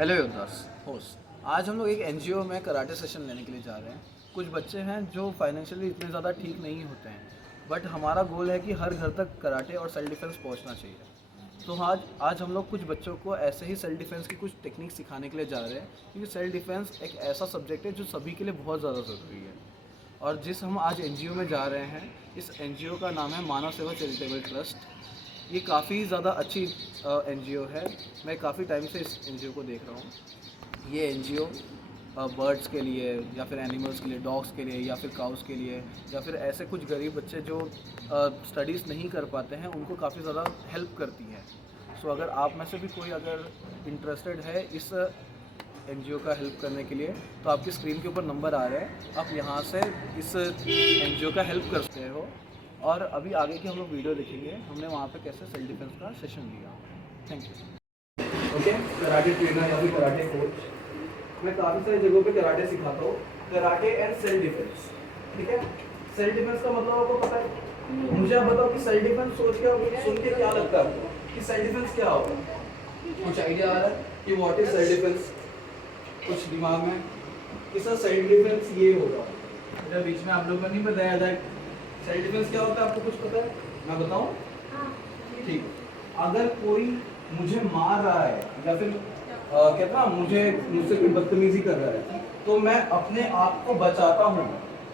Hello योद्धास host. आज हम लोग एक एनजीओ में कराटे सेशन लेने के लिए जा रहे हैं। कुछ बच्चे हैं जो फाइनेंशियली इतने ज़्यादा ठीक नहीं होते हैं, बट हमारा गोल है कि हर घर तक कराटे और सेल्फ डिफेंस पहुंचना चाहिए। तो आज हम लोग कुछ बच्चों को ऐसे ही सेल्फ डिफेंस की कुछ टेक्निक सिखाने के लिए जा रहे हैं, क्योंकि सेल्फ डिफेंस एक ऐसा सब्जेक्ट है जो सभी के लिए बहुत ज़्यादा ज़रूरी है। और जिस हम आज एनजीओ में जा रहे हैं, इस एनजीओ का नाम है मानव सेवा चैरिटेबल ट्रस्ट। ये काफ़ी ज़्यादा अच्छी एनजीओ है। मैं काफ़ी टाइम से इस एनजीओ को देख रहा हूँ। ये एनजीओ बर्ड्स के लिए या फिर एनिमल्स के लिए, डॉग्स के लिए या फिर काउस के लिए, या फिर ऐसे कुछ गरीब बच्चे जो स्टडीज़ नहीं कर पाते हैं, उनको काफ़ी ज़्यादा हेल्प करती है। सो अगर आप में से भी कोई अगर इंटरेस्टेड है इस एनजीओ का हेल्प करने के लिए, तो आपकी स्क्रीन के ऊपर नंबर आ रहे हैं, आप यहाँ से इस एनजीओ का हेल्प कर सकते हो। और अभी आगे की हम लोग वीडियो देखेंगे हमने वहाँ पे कैसे सेल्फ डिफेंस का सेशन लिया। Thank you. Okay, karate trainer या फिर कराटे कोच, मैं काफ़ी सारी जगहों पे कराटे सिखाता हूँ, कराटे एंड सेल्फ डिफेंस। ठीक है, सेल्फ डिफेंस का मतलब आपको पता है? मुझे आप बताओ कि सेल्फ डिफेंस सुन के क्या लगता है आपको कि सेल्फ डिफेंस क्या होगा? कुछ आइडिया आ रहा है कि व्हाट इज सेल्फ डिफेंस? कुछ दिमाग में कि सर सेल्फ डिफेंस ये होगा? मेरे बीच में आप लोगों को नहीं बताया जाए सेल्फ डिफेंस क्या होता है, आपको कुछ पता है? मैं बताऊं? ठीक। अगर कोई मुझे मार रहा है या फिर कहते ना मुझसे कोई बदतमीजी कर रहा है, तो मैं अपने आप को बचाता हूँ,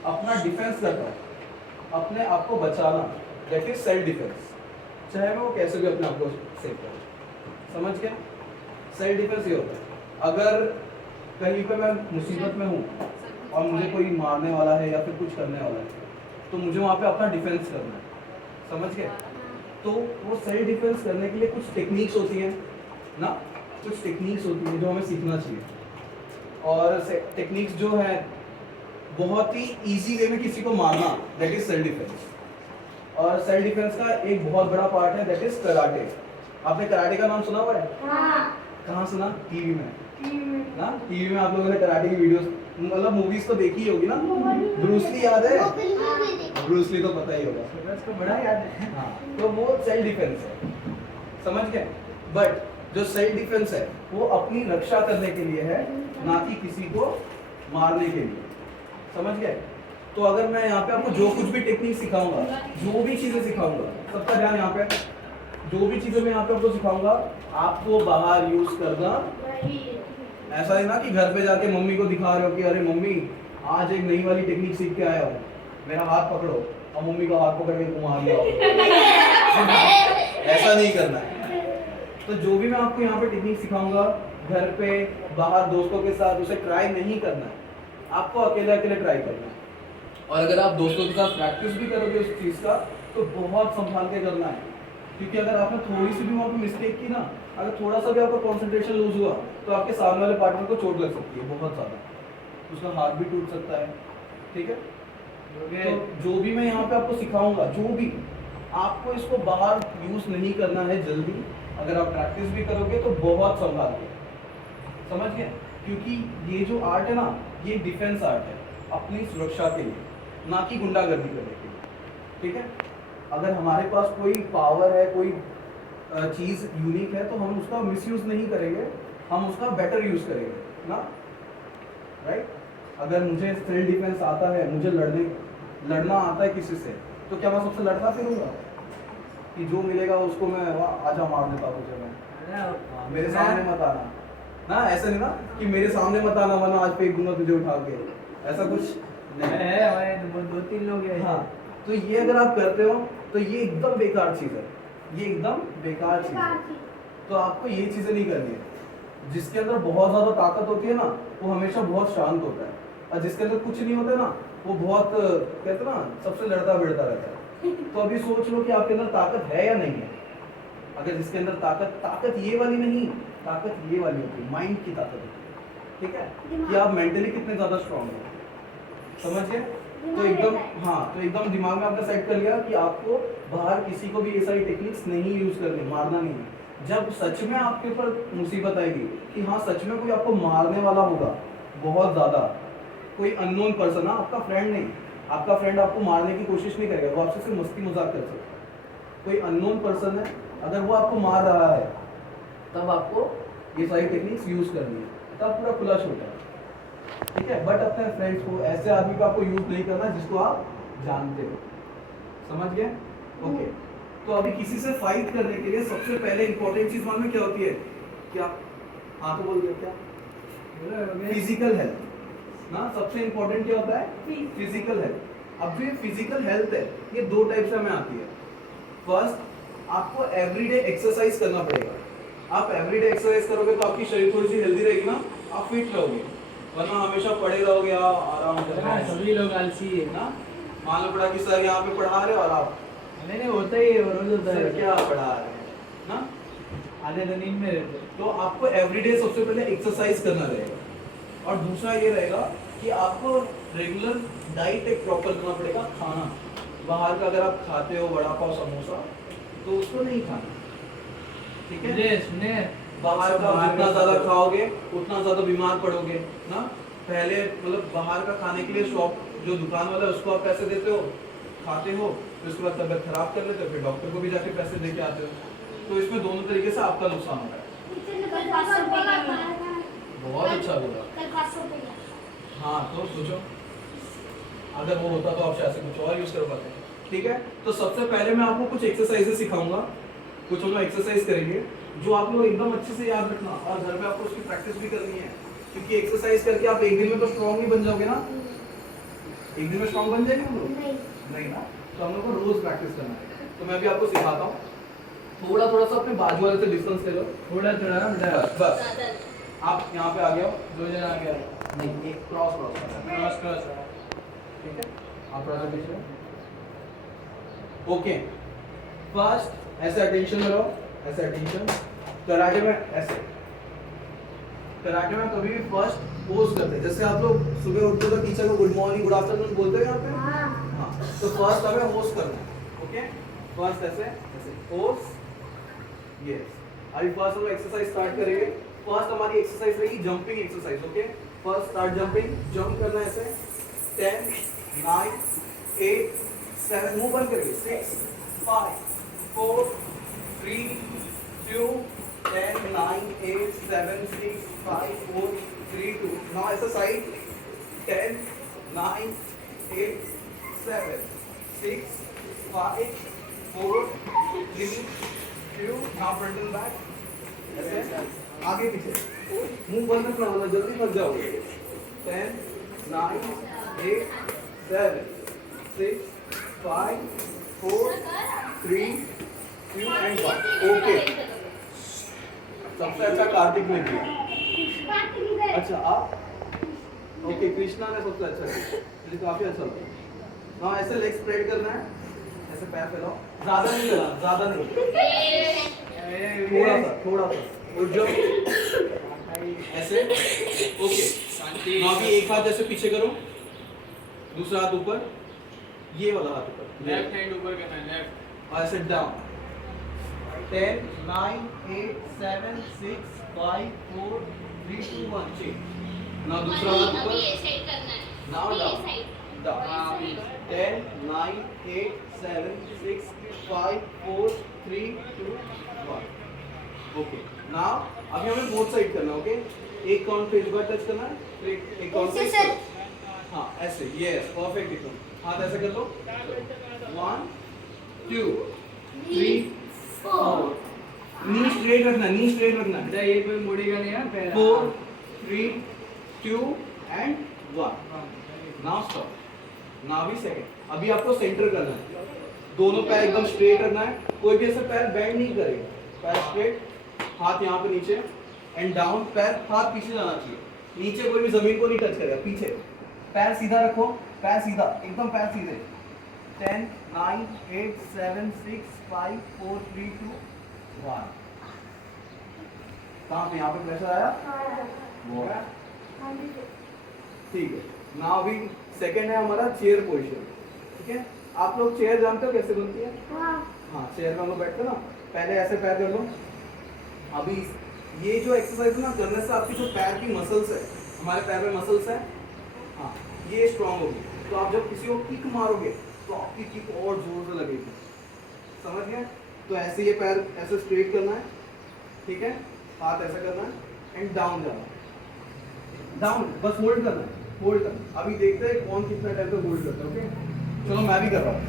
अपना डिफेंस करता हूँ। अपने आप को बचाना, दैट इज सेल्फ डिफेंस। चाहे मैं वो कैसे भी अपने आप को सेव करूँ। समझ गया? सेल्फ डिफेंस ये होता है, अगर कहीं पे मैं मुसीबत में हूँ और मुझे कोई मारने वाला है या फिर कुछ करने वाला है, तो मुझे वहाँ पे अपना डिफेंस करना है। समझ गए? तो वो सेल्फ डिफेंस करने के लिए कुछ टेक्निक्स होती हैं ना, कुछ टेक्निक्स होती हैं जो हमें सीखना चाहिए। और टेक्निक्स जो है बहुत ही इजी वे में किसी को मारना, दैट इज सेल्फ डिफेंस। और सेल्फ डिफेंस का एक बहुत बड़ा पार्ट है, दैट इज कराटे। आपने कराटे का नाम सुना हुआ है? हाँ। कहाँ सुना? टीवी में ना, टीवी में आप लोगों ने कराटे की वीडियोस मतलब मूवीज तो देखी ही होगी ना। ब्रूसली याद है? ब्रूसली तो पता ही होगा, उसको बड़ा याद है। हाँ, तो वो सेल्फ डिफेंस है। समझ गए? बट जो सेल्फ डिफेंस है वो अपनी रक्षा करने के लिए है, ना कि किसी को मारने के लिए। समझ गए? तो अगर मैं यहाँ पे आपको जो कुछ भी टेक्निक सिखाऊंगा, जो भी चीजें सिखाऊंगा, सबका ध्यान यहाँ पे, जो भी चीजें मैं यहाँ पे आपको सिखाऊंगा, आपको बाहर यूज करना। ऐसा है ना कि घर पे जाके मम्मी को दिखा रहे हो कि अरे मम्मी आज एक नई वाली टेक्निक सीख के आया हूँ, मेरा हाथ पकड़ो, और मम्मी का हाथ पकड़ के घुमा दिया। ऐसा नहीं करना है। तो जो भी मैं आपको यहाँ पे टेक्निक सिखाऊंगा, घर पे बाहर दोस्तों के साथ उसे ट्राई नहीं करना है, आपको अकेले अकेले ट्राई करना है। और अगर आप दोस्तों के साथ प्रैक्टिस भी करोगे उस चीज़ का, तो बहुत संभाल के करना है। क्योंकि अगर आपने थोड़ी सी भी वहाँ पे मिस्टेक की ना, अगर थोड़ा सा भी आपका कॉन्सेंट्रेशन लूज हुआ, तो आपके सामने वाले पार्टनर को चोट लग सकती है बहुत ज़्यादा, उसका हाथ भी टूट सकता है। ठीक है? तो जो भी मैं यहाँ पे आपको सिखाऊंगा, जो भी, आपको इसको बाहर यूज नहीं करना है जल्दी। अगर आप प्रैक्टिस भी करोगे तो बहुत संभाल के। समझ गए? क्योंकि ये जो आर्ट है ना, ये डिफेंस आर्ट है, अपनी सुरक्षा के लिए, ना कि गुंडागर्दी करने के लिए। ठीक है? अगर हमारे पास कोई पावर है, कोई चीज़ यूनिक है, तो हम उसका मिसयूज नहीं करेंगे, हम उसका बेटर यूज करेंगे ना। राइट? अगर मुझे सेल्फ डिफेंस आता है, मुझे लड़ना आता है किसी से, तो क्या मैं सबसे लड़ता फिरूंगा कि जो मिलेगा उसको मैं आजा मार देता तुझे मैं, मेरे सामने मत आना ना। ऐसा नहीं ना कि मेरे सामने मत आना वरना आज फेंक दूंगा तुझे उठा के, ऐसा कुछ नहीं है। दो तीन लोग हैं। हाँ, तो ये अगर आप करते हो तो ये एकदम बेकार चीज़ है, ये एकदम बेकार चीज़ है। तो आपको ये चीज़ें नहीं करनी है। जिसके अंदर बहुत ज़्यादा ताकत होती है ना, वो हमेशा बहुत शांत होता है, और जिसके अंदर कुछ नहीं होता ना, वो बहुत कहते ना सबसे लड़ता भिड़ता रहता है। तो अभी सोच लो कि आपके अंदर ताकत है या नहीं है। अगर जिसके अंदर ताकत ये वाली नहीं, ताकत ये वाली होती है, माइंड की ताकत होती है। ठीक है? कि आप मेंटली कितने ज़्यादा स्ट्रांग हो। समझिए? तो एकदम, हाँ, तो एकदम दिमाग में आपने सेट कर लिया कि आपको बाहर किसी को भी ये सारी टेक्निक्स नहीं यूज करनी, मारना नहीं है। जब सच में आपके ऊपर मुसीबत आएगी कि हाँ सच में कोई आपको मारने वाला होगा बहुत ज़्यादा, कोई अननोन पर्सन, आपका फ्रेंड नहीं, आपका फ्रेंड आपको मारने की कोशिश नहीं करेगा, वो आपसे सिर्फ मस्ती मजाक कर सकता है। कोई अननोन पर्सन है, अगर वो आपको मार रहा है, तब आपको ये सारी टेक्निक्स यूज करनी है, तब पूरा खुला छूटा है, ठीक है। बट अपने फ्रेंड्स को, ऐसे आदमी को आपको यूज नहीं करना जिसको आप जानते हो, समझ गए? ओके। तो अभी किसी से फाइट करने के लिए सबसे पहले इंपॉर्टेंट चीज मालूम है क्या होती है? क्या? हाँ तो बोल दो क्या? फिजिकल हेल्थ ना, सबसे इंपॉर्टेंट क्या होता है? Physical health. अब जो फिजिकल हेल्थ है ये दो टाइप से हमें आती है। फर्स्ट, आपको एवरीडे एक्सरसाइज करना पड़ेगा। आप एवरीडे एक्सरसाइज करोगे तो आपकी शरीर थोड़ी सी हेल्दी रहेगी ना, आप फिट रहोगे, वरना हमेशा पड़े रहोगे, आराम करना। सभी लोग आलसी है ना, मान लो पड़ा कि सर यहाँ पे पढ़ा रहे हो और आप नहीं होता ही है, रोज होता है। सर क्या पढ़ा रहे हैं ना, आधे तो नींद में रहते। तो आपको एवरीडे सबसे पहले एक्सरसाइज करना रहेगा। और दूसरा ये रहेगा कि आपको रेगुलर डाइट एक प्रॉपर करना पड़ेगा। खाना बाहर का अगर आप खाते हो वड़ा पाव समोसा तो उसको नहीं खाना, ठीक है। सुने बाहर का जितना ज्यादा खाओगे उतना ज्यादा बीमार पड़ोगे ना। पहले मतलब बाहर का खाने के लिए शॉप जो दुकान वाला है उसको आप पैसे देते हो, खाते हो, फिर उसके बाद तबियत खराब कर लेते हो, फिर डॉक्टर को भी जाके पैसे दे के आते हो। तो इसमें दोनों तरीके से आपका नुकसान होता है। बहुत अच्छा बोला। हाँ तो सोचो अगर वो होता तो आप शायद से कुछ और यूज कर पाते, ठीक है। तो सबसे पहले मैं आपको कुछ एक्सरसाइजेस सिखाऊंगा, कुछ हम लोग एक्सरसाइज करेंगे जो आप लोग एकदम अच्छे से याद रखना, और घर में आपको उसकी प्रैक्टिस भी करनी है, क्योंकि एक्सरसाइज करके आप एक दिन में तो स्ट्रॉन्ग नहीं बन जाओगे ना। एक दिन में स्ट्रॉन्ग बन जाएंगे हम लोग? नहीं ना, तो हम लोग को रोज प्रैक्टिस करना है। तो मैं भी आपको सिखाता हूँ। थोड़ा थोड़ा सा अपने बाजू वाले से डिस्टेंस ले लो, थोड़ा थोड़ा बेटा। बस आप यहाँ पे आ गए हो, दो जन आ गया। नहीं एक क्रॉस क्रॉस क्रॉस। ठीक है, आप थोड़ा सा पीछे। ओके, फर्स्ट ऐसे अटेंशन में रहो, ऐसे अटेंशन। कराटे में ऐसे, कराटे में कभी भी फर्स्ट पोज करते हैं, जैसे आप लोग सुबह उठते तो टीचर को गुड मॉर्निंग गुड आफ्टरनून बोलते हो यहाँ पे। हाँ, तो फर्स्ट हमें पोज करना है। ओके, फर्स्ट ऐसे ऐसे पोज। यस, अभी फर्स्ट हम लोग एक्सरसाइज स्टार्ट करेंगे। फर्स्ट हमारी एक्सरसाइज रहेगी jumping exercise. Okay, first start jumping, jump करना है ऐसे 10 9 8 7, मुंह बंद करिए, 6 5 4 3 2 10 9 8 7 6 5 4 3 2। नाउ ऐसा side 10 9 8 7 6 5 4 3 2। Now front end back, ऐसे आगे पीछे, मुंह बंद रखना वरना जल्दी फंस जाओगे। 10 9 8 7 6 5 4 3 2 and 1। ओके, सबसे अच्छा कार्तिक ने किया। अच्छा आप ओके, कृष्णा ने सबसे अच्छा किया, मुझे काफी अच्छा लगा। ना ऐसे लेग स्प्रेड करना है, ऐसे पैर फैलाओ, ज्यादा नहीं करना, ज्यादा नहीं, थोड़ा सा और जब ऐसे। ओके, ना भी एक हाथ ऐसे पीछे करो, दूसरा हाथ ऊपर, ये वाला हाथ ऊपर, लेफ्ट हैंड ऊपर करना है, लेफ्ट। और ऐसे डाउन। 10 9 8 7 6 5 4 3 2 1 चेंज। ना दूसरा हाथ ऊपर, now down down. 10 9 8 7 6 5 4 3 2 1। Okay, now अभी हमें बोथ साइड करना है। ओके, एक काउंट पे इस बार टच करना है, फिर एक काउंट पे हाँ ऐसे। यस, परफेक्ट एकदम। हाथ ऐसे कर लो, 1 2 3 4। नी स्ट्रेट रखना, नी स्ट्रेट रखना। बेटा ये कोई मुड़ेगा नहीं यार पैर। 4 3 2 and 1। Now stop. नाउ भी सेकंड। अभी आपको सेंटर करना है, दोनों पैर एकदम स्ट्रेट रखना है, कोई भी ऐसे पैर बेंड नहीं करेगा, पैर स्ट्रेट, हाथ यहाँ पे नीचे एंड डाउन, पैर हाथ पीछे जाना चाहिए, नीचे कोई भी जमीन को नहीं टच करेगा, पीछे पैर सीधा रखो, पैर सीधा एकदम, पैर सीधे। 10 9 8 7 6 5 4 3 2 1। कहाँ पे? यहाँ पे प्रेशर आया, वो ठीक है। नाउ अभी सेकंड है हमारा चेयर पोजीशन। ठीक है, आप लोग चेयर जानते हो कैसे बनती है? हाँ, चेयर में हम लोग बैठते हैं ना, पहले ऐसे पैर कर लो। अभी ये जो एक्सरसाइज ना करने से आपकी जो पैर की मसल्स है, हमारे पैर में मसल्स है, हाँ ये स्ट्रांग होगी। तो आप जब किसी को किक मारोगे तो आपकी किक और जोर से लगेगी, समझ गए? तो ऐसे ये पैर ऐसे स्ट्रेट करना है, ठीक है। हाथ ऐसा करना है एंड डाउन जाना, डाउन, बस होल्ड करना है, होल्ड करना। अभी देखते हैं कौन कितना टाइम तक होल्ड करता है। ओके चलो मैं भी कर रहा हूँ।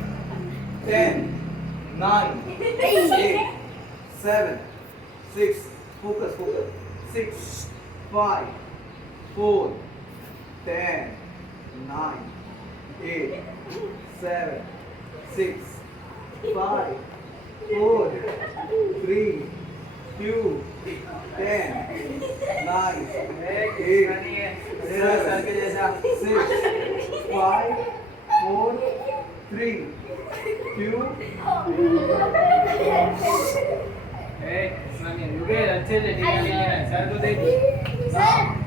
10 9 8 7 6 फोकस फोकस 6 5 4 10 9 8 7 6 5 4 3 2 10 9 8 सर के जैसा 6 5 4 3 2 युगेश अच्छे से ठीक है सर को देख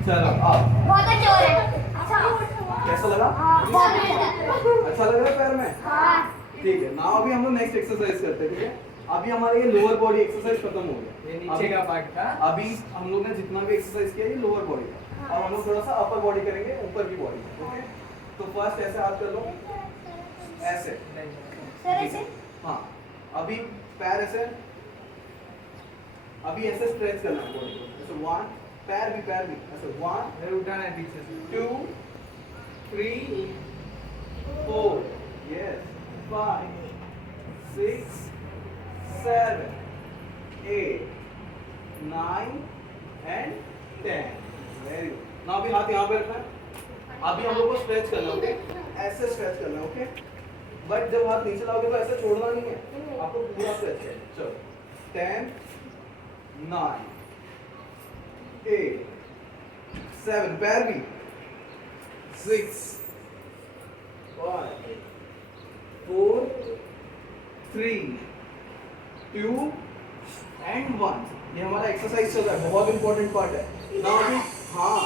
चलो आप बहुत अच्छा हो रहा है। कैसा लगा? बहुत अच्छा। अच्छा लग रहा है पैर में? हाँ। ठीक है ना। अभी हम लोग नेक्स्ट एक्सरसाइज करते हैं। ठीक है अभी हमारा ये लोअर बॉडी एक्सरसाइज खत्म हो गया। ये नीचे का पार्ट था। अभी हम लोग ने जितना भी एक्सरसाइज किया ये लोअर बॉडी का। अब हम लोग थोड़ा सा अपर बॉडी करेंगे, ऊपर की बॉडी। ओके तो फर्स्ट ऐसे हाथ कर लो, ऐसे। सर ऐसे? हाँ अभी पैर ऐसे, अभी ऐसे स्ट्रेच करना है बॉडी को। ऐसे 1 पैर भी ऐसे 1 फिर उठाना है पीछे से 2 3 4 yes 5 6 7 8 9 and 10 वेरी गुड। ना अभी हाथ यहाँ पे रखना है। अभी हम लोग को स्ट्रेच करना है। ओके ऐसे स्ट्रेच करना है। ओके बट जब हाथ नीचे लाओगे तो ऐसे छोड़ना नहीं है, आपको पूरा स्ट्रेच करना है। चलो 10 9 8 7 पैर भी 6 5 4 3 2 and 1 ये हमारा एक्सरसाइज चल रहा है, बहुत इंपॉर्टेंट पार्ट है ना। अभी हाँ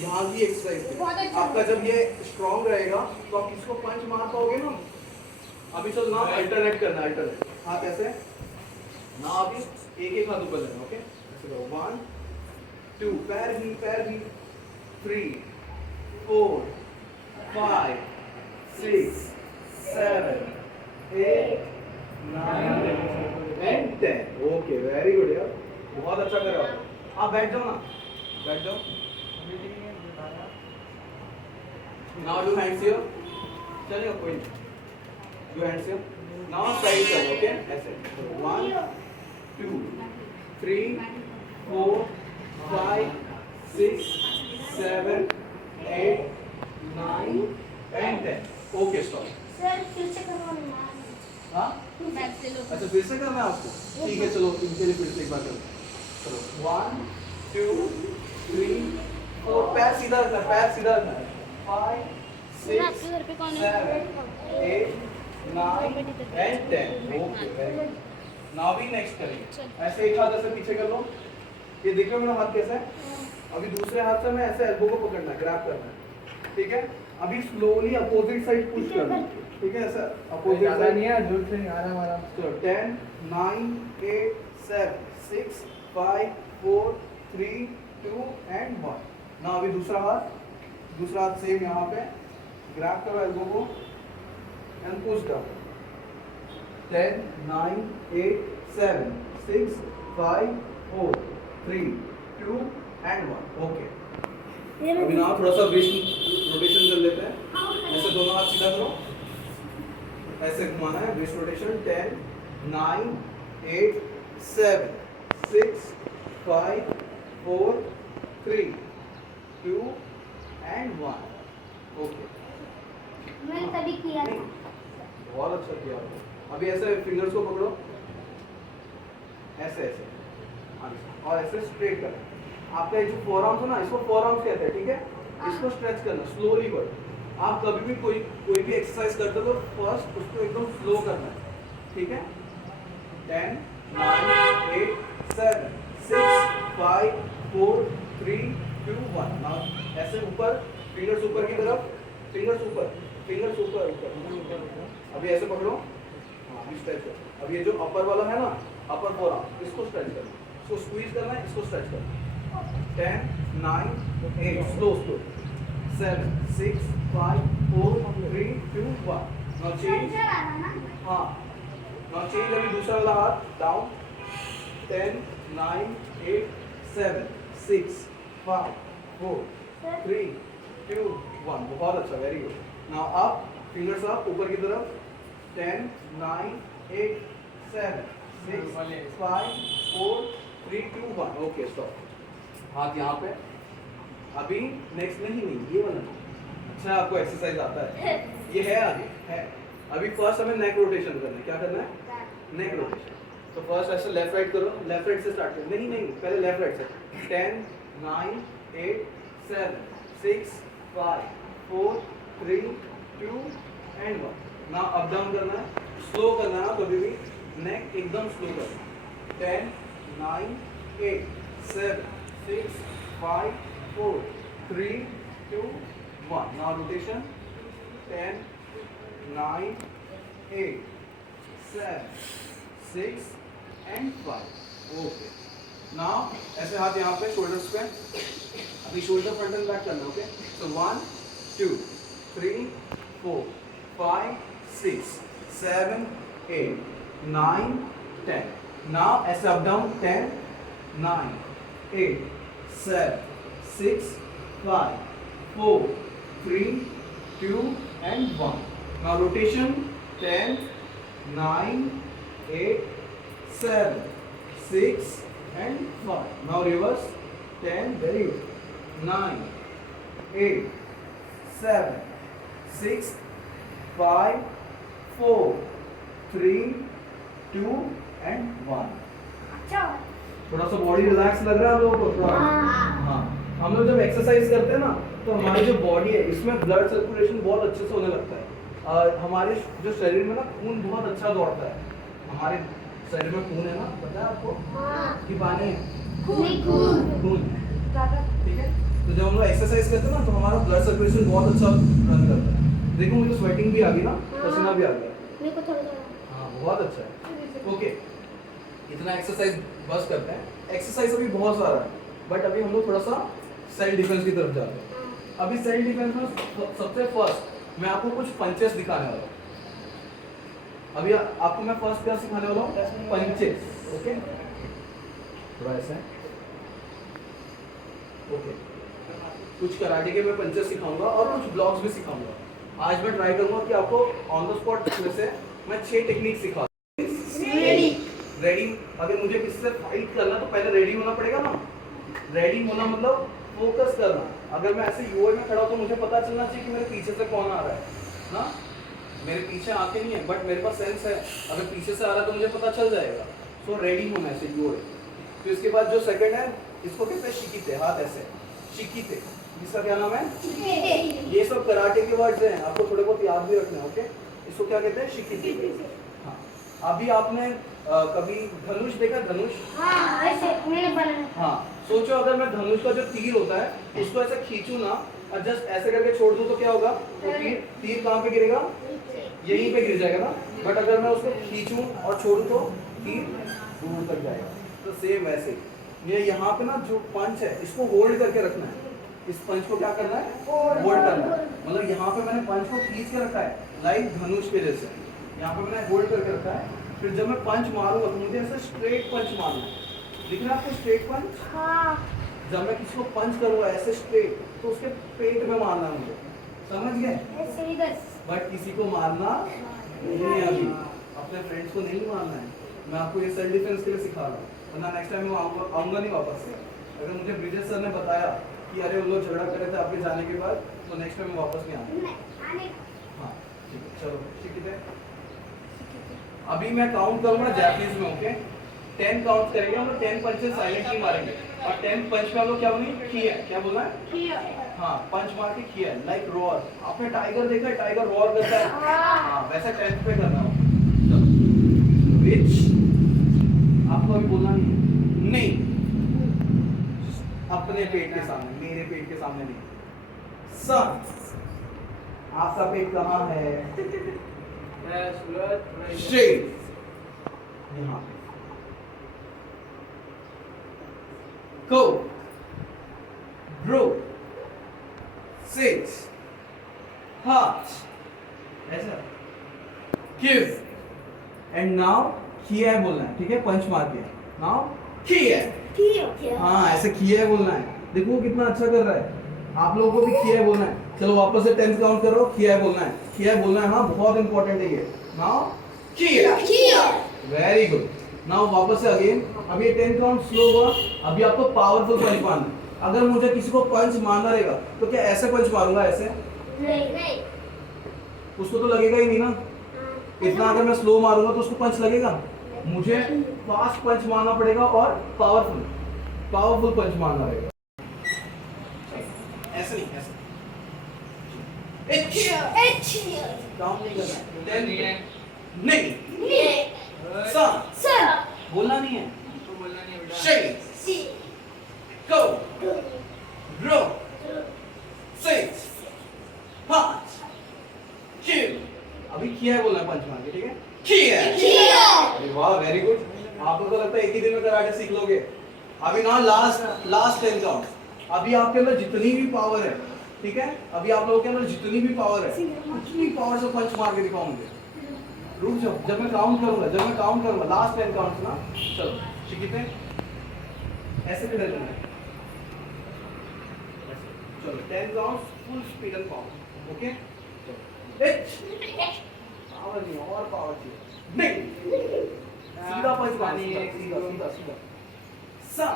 यहाँ की एक्सरसाइज बहुत है अच्छा। आपका। जब ये स्ट्रॉन्ग रहेगा तो आप किसको पंच मार पाओगे ना। अभी चलो ना अल्टरनेट करना है, अल्टरनेट हाथ ऐसे ना। अभी एक एक हाथ ऊपर लेना। ओके ऐसे करो 1 2 पैर भी 3 4 5 6 7 8 9 and 10 ओके वेरी गुड यार, बहुत अच्छा कर रहे हो आप। बैठ जाओ ना, बैठ जाओ। नाउ डू हैंड्स हियर, चलिए कोई नहीं, do hands here. Now side करो। ओके ऐसे 1 2 3 4 5 6 7 8 9 and 10 ओके स्टॉप। सर फिर से करवाना है। हाँ बैक से लो। अच्छा फिर से करना है आपको? ठीक है चलो इनके लिए फिर से एक बार करो। चलो 1 2 3 4 पैर सीधा रखना, पैर सीधा रखना। 5 सर आपके घर पे 6 कौन है? 7 8 9 and 10 okay very good. Now भी नेक्स्ट करेंगे। ऐसे एक हाथ ऐसे पीछे कर लो, ये देखिए मेरा हाथ कैसा है। अभी दूसरे हाथ से मैं ऐसे एल्बो को पकड़ना है, ग्रैब करना है। ठीक है अभी स्लोली अपोजिट साइड पुश करना है। ठीक है ऐसा अपोजिट ज्यादा साइड। नहीं है, दूर से आराम आराम से। So 10, 9, 8, 7, 6, 5, 4, 3, 2 and 1. Now अभी दूसरा हाथ सेम यहाँ पे ग्रैब करो एल्बो को and push down. 10, 9, 8, 7, 6, 5, 4, 3, 2 and 1. Okay. अभी ना थोड़ा सा वेस्ट रोटेशन कर लेते हैं। ऐसे दोनों हाथ सीधा करो, ऐसे घुमाना है वेस्ट रोटेशन। 10 9 8 7 6 5 4 3 2 and 1 ओके मैंने तभी किया था। बहुत अच्छा किया आपने। अभी ऐसे फिंगर्स को पकड़ो, ऐसे ऐसे और ऐसे स्ट्रेट करना। आपका ये जो फोरआर्म्स है ना, इसको फोरआर्म्स कहते हैं। ठीक है इसको स्ट्रेच करना स्लोली। बट आप कभी भी कोई भी एक्सरसाइज करते हो तो फर्स्ट उसको एकदम स्लो करना है। ठीक है 10 9 8 7 6 5 4 3 2 1 नाउ ऐसे ऊपर, फिंगर्स ऊपर की तरफ, फिंगर्स ऊपर ऊपर। अभी ऐसे पकड़ो, हाँ अभी स्ट्रेच करो। अब ये जो अपर वाला है ना, अपर फोरआर्म, इसको स्ट्रेच करना, इसको स्क्वीज करना है, इसको स्ट्रेच करना। 10 9 8 स्लो 7 6 5 4 3 2 1 नाउ चेंज। हाँ नाउ चेंज। अभी दूसरा वाला हाथ डाउन। 10 9 8 7 6 5 4 3 2 1 बहुत अच्छा very good now up fingers up ऊपर की तरफ 10 9 8 7 6 5 4 3 2 1 ओके स्टॉप हाथ यहाँ पे अभी नेक्स्ट नहीं ये वाला अच्छा आपको एक्सरसाइज आता है ये है आगे है अभी फर्स्ट हमें नेक रोटेशन करना है क्या करना है नेक रोटेशन तो फर्स्ट ऐसे लेफ्ट राइट करो लेफ्ट राइट से स्टार्ट करो नहीं पहले लेफ्ट राइट से 10 9 8 7 6 5 4 3 2 एंड 1 ना अप डाउन करना है स्लो करना है कभी भी नेक एकदम स्लो करना 10 9 8 7 6 5 4 3 2 1 now rotation 10 9 8 7 6 and 5 okay now ऐसे हाथ यहाँ पे shoulders पे अभी shoulder front and back करना ओके so 1 2 3 4 5 6 7 8 9 10 now ऐसे up down 10 9 8 7 6 5 4 3 2 and 1 now rotation 10 9 8 7 6 and 5 now reverse 10 very good 9 8 7 6 5 4 3 2 and 1 अच्छा थोड़ा सा बॉडी रिलैक्स लग रहा है आप लोगों को थोड़ा हाँ हम लोग जब एक्सरसाइज करते हैं ना तो हमारी जो बॉडी है इसमें ब्लड सर्कुलेशन बहुत अच्छे से होने लगता है हमारे जो शरीर में ना खून बहुत अच्छा दौड़ता है हमारे शरीर में खून है ना पता है आपको कि पानी है खून ठीक है तो जब हम लोग एक्सरसाइज करते हैं ना तो हमारा ब्लड सर्कुलेशन बहुत अच्छा रन करता है देखो मुझे स्वेटिंग भी आ गई ना पसीना भी आ गया मेरे को थोड़ा हाँ बहुत अच्छा है ओके इतना एक्सरसाइज बस करते हैं एक्सरसाइज अभी बहुत सारा है बट अभी हम लोग थोड़ा सा सेल्फ डिफेंस की तरफ जाते हैं अभी सेल्फ डिफेंस में सबसे फर्स्ट मैं आपको कुछ पंचेस दिखाने वाला हूँ अभी आपको मैं फर्स्ट क्या सिखाने वाला हूँ पंचेस ओके थोड़ा ऐसे ओके कुछ कराटे के मैं पंचेस सिखाऊंगा और कुछ ब्लॉक्स भी सिखाऊंगा आज मैं ट्राई करूंगा कि आपको ऑन द स्पॉट में से मैं 6 टेक्निक सिखा रेडी अगर मुझे किसी से फाइट करना तो पहले रेडी होना पड़ेगा ना रेडी होना मतलब फोकस करना अगर मैं ऐसे यूए में खड़ा हूं तो मुझे पता चलना चाहिए कि मेरे पीछे से कौन आ रहा है ना मेरे पीछे आके नहीं है बट मेरे पास सेंस है अगर पीछे से आ रहा है तो मुझे पता चल जाएगा सो रेडी होना ऐसे यूए फिर इसके बाद जो सेकंड है इसको कहते हैं शिकीते हाथ ऐसे शिकीते इसका क्या नाम है ये सब कराटे के वर्ड्स हैं आपको थोड़े बहुत याद भी रखना है ओके इसको क्या कहते हैं शिकीते हाँ अभी आपने कभी धनुष देखा धनुष ऐसे मैंने बनाया हाँ सोचो अगर मैं धनुष का जो तीर होता है उसको ऐसे खींचूं ना और जस्ट ऐसे करके छोड़ दूं तो क्या होगा तो तीर कहाँ पे गिरेगा यहीं पे गिर जाएगा ना बट अगर मैं उसको खींचूं और छोड़ूं तो तीर दूर तक जाएगा तो सेम वैसे ये यहाँ पे ना जो पंच है इसको होल्ड करके रखना है इस पंच को क्या करना है होल्ड करना है मतलब यहाँ पे मैंने पंच को खींच के रखा है लाइक धनुष के जैसे यहाँ पे मैंने होल्ड करके रखा है फिर जब मैं पंच मारूंगा तो मुझे ऐसे स्ट्रेट पंच मारना है दिख रहा है आपको स्ट्रेट पंच जब मैं किसी को पंच करूंगा ऐसे स्ट्रेट तो उसके पेट में मारना है मुझे समझ गए ऐसे इधर बट किसी को मारना नहीं है अभी अपने फ्रेंड्स को नहीं मारना है मैं आपको ये सेल्फ डिफेंस के लिए सिखा रहा हूँ वरना नेक्स्ट टाइम मैं आऊँगा नहीं वापस से अगर मुझे ब्रिजेश सर ने बताया कि अरे उन लोग झगड़ा कर रहे थे आपके जाने के बाद तो नेक्स्ट टाइम मैं वापस नहीं आऊँगा हाँ ठीक है चलो ठीक है अभी मैं काउंट करूंगा जापानीज में ओके 10 काउंट करेंगे हम लोग 10 पंचेस साइलेंटली मारेंगे और 10 पंच में हम लोग क्या बोलेंगे किया क्या बोलना है हाँ पंच मार के किया लाइक रोअर आपने टाइगर देखा है टाइगर रोअर करता है हाँ वैसे 10th पे करना हो विच आपको अभी बोलना नहीं अपने पेट के सामने मेरे पेट के सामने नहीं सन आपका पेट कहाँ है straight यहाँ go bro sit heart ऐसा give and now किया है बोलना है ठीक है पंच मार के now किया किया हाँ ऐसे किया है बोलना है। देखो वो कितना अच्छा कर रहा है। आप लोगों को भी किया है बोलना है। चलो वापस से 10 काउंट करो, किया है बोलना है, किया है बोलना है। हाँ बहुत इंपॉर्टेंट है ये। नाउ किया, वेरी गुड। नाउ वापस से अगेन। अब ये 10 काउंट स्लो हुआ। अभी आपको पावरफुल पंच मारना है। अगर मुझे किसी को पंच मारना रहेगा तो क्या ऐसे पंच मारूंगा, ऐसे? नहीं उसको तो लगेगा ही नहीं ना। इतना अगर मैं स्लो मारूंगा तो उसको पंच लगेगा। मुझे फास्ट पंच मारना पड़ेगा और पावरफुल पंच मारना पड़ेगा। ऐसे नहीं, ऐसे काम नहीं करना है। नहीं है नहीं सा बोलना नहीं है। तो बोलना नहीं है बेटा शे गो रो सिक्स पांच क्यू। अभी किया है बोलना है पंच मार के, ठीक है? किया। अरे वाह वेरी गुड। आपको तो लगता है एक ही दिन में कराटे सीख लोगे। अभी ना लास्ट 10 काउंट। अभी आपके अंदर जितनी भी पावर है, ठीक है, अभी आप लोगों के अंदर जितनी भी पावर है उतनी पावर से पंच मार के दिखाओ मुझे। रुक जाओ, जब मैं काउंट करूंगा लास्ट 10 काउंट्स ना। चलो शिकिते ऐसे खड़े रहना है। चलो 10 counts full speed and power. Okay power नहीं और पावर चाहिए। नहीं सीधा पंच मारनी है, सीधा सीधा सीधा सा।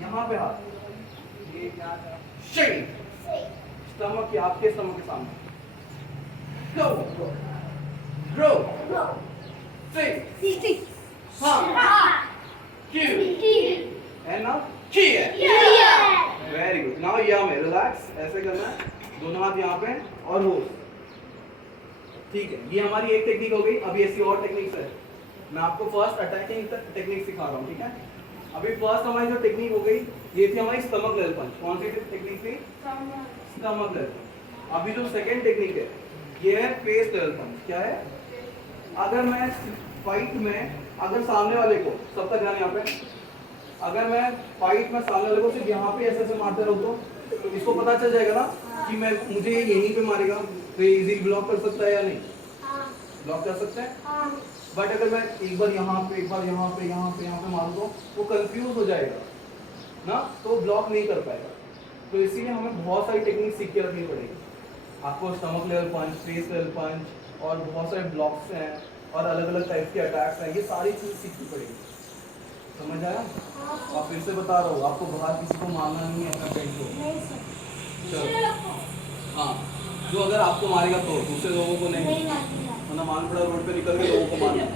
यहाँ पे हाथ, ये क्या था शेक स्टमक के, आपके स्टमक के सामने। गो रो सिक्स हाँ क्यू एंड नाउ किया। Very good. नाउ यहाँ में रिलैक्स ऐसे करना है, दोनों हाथ यहाँ पे और होल्ड। ठीक है, ये हमारी एक टेक्निक हो गई। अभी ऐसी और टेक्निक्स है। मैं आपको फर्स्ट अटैकिंग टेक्निक सिखा रहा हूँ, ठीक है? अभी फर्स्ट हमारी जो टेक्निक हो गई ये थी हमारी स्टमक लेवल पंच। कौन सी टेक्निक थी? स्टमक लेवल पंच। अभी जो सेकंड टेक्निक है ये है फेस लेवल पंच। क्या है? अगर मैं फाइट में अगर सामने वाले को, सबका ध्यान यहाँ पे, अगर मैं फाइट में सामने वाले को सिर्फ यहाँ पे ऐसे मारते रहूँ तो इसको पता चल जाएगा ना कि मैं मुझे यहीं पे मारेगा तो ये इजीली ब्लॉक कर सकता है या नहीं? ब्लॉक कर सकता है। बट अगर मैं एक बार यहाँ पे, एक बार यहाँ पे, यहाँ पे मारूँ तो वो कंफ्यूज हो जाएगा ना, तो ब्लॉक नहीं कर पाएगा। तो इसीलिए हमें बहुत सारी टेक्निक सीख के रखनी पड़ेगी। आपको स्टमक लेवल पंच, फेस लेवल पंच और बहुत सारे ब्लॉक्स हैं और अलग अलग टाइप के अटैक्स हैं, ये सारी चीज़ सीखनी पड़ेगी। समझ आया? और फिर से बता रहा हूँ, आपको बाहर किसी को मारना नहीं है अपना फ्रेंड को। चलो हाँ, जो अगर आपको मारेगा तो दूसरे लोगों को नहीं, वरना मालपुरा रोड पे निकल के लोगों को मारना है।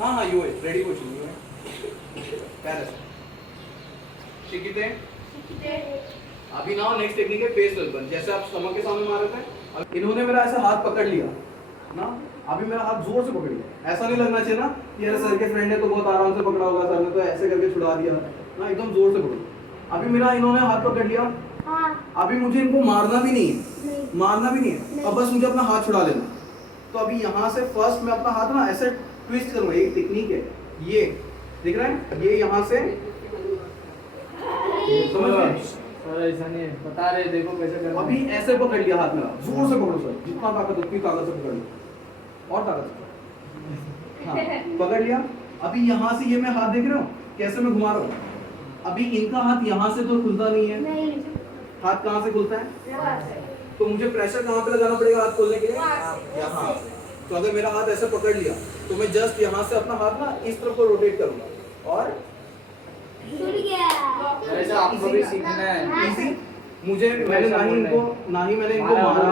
हाँ हाँ यू है रेडी क्वेश्चन यू है पैरस शिकिते। अभी ना नेक्स्ट टेक्निक है फेस लेवल पंच। जैसे आप स्टमक के सामने मार रहे थे, अब इन्होंने मेरा ऐसा हाथ पकड़ लिया ना, अभी मेरा हाथ जोर से पकड़ लिया। ऐसा नहीं लगना चाहिए ना कि यार सर के फ्रेंड है तो बहुत आराम से पकड़ा होगा, सर ने तो ऐसे करके छुड़ा दिया ना, एकदम जोर से पकड़ो। अभी मेरा इन्होंने हाथ पकड़ लिया, अभी मुझे इनको मारना भी नहीं है, अब बस मुझे अपना हाथ छुड़ा लेना। तो अभी यहाँ से फर्स्ट मैं अपना हाथ ना ऐसे ट्विस्ट करूँगा, एक टेक्निक है ये, दिख रहा है? ये यहाँ से समझ में? सर ऐसा नहीं है, बता रहे देखो कैसे करना है। अभी ऐसे पकड़ लिया हाथ मेरा, जोर से पकड़ो सर, जितना ताकत उतनी ताकत से पकड़ लो, और ताकत से। हाँ पकड़ लिया। अभी यहाँ से ये मैं हाथ देख रहे हो कैसे मैं घुमा रहा हूँ। अभी इनका हाथ यहाँ से तो खुलता नहीं है, हाथ कहाँ से खुलता है? तो मुझे प्रेशर कहाँ पे लगाना पड़ेगा हाथ खोलने के लिए? यहाँ। तो अगर मेरा हाथ ऐसे पकड़ लिया तो मैं जस्ट यहाँ से अपना हाथ ना इस तरफ को रोटेट करूँगा और ऐसा आपको भी सीखना है। इजी। मुझे मैंने ना ही मैंने इनको मारा,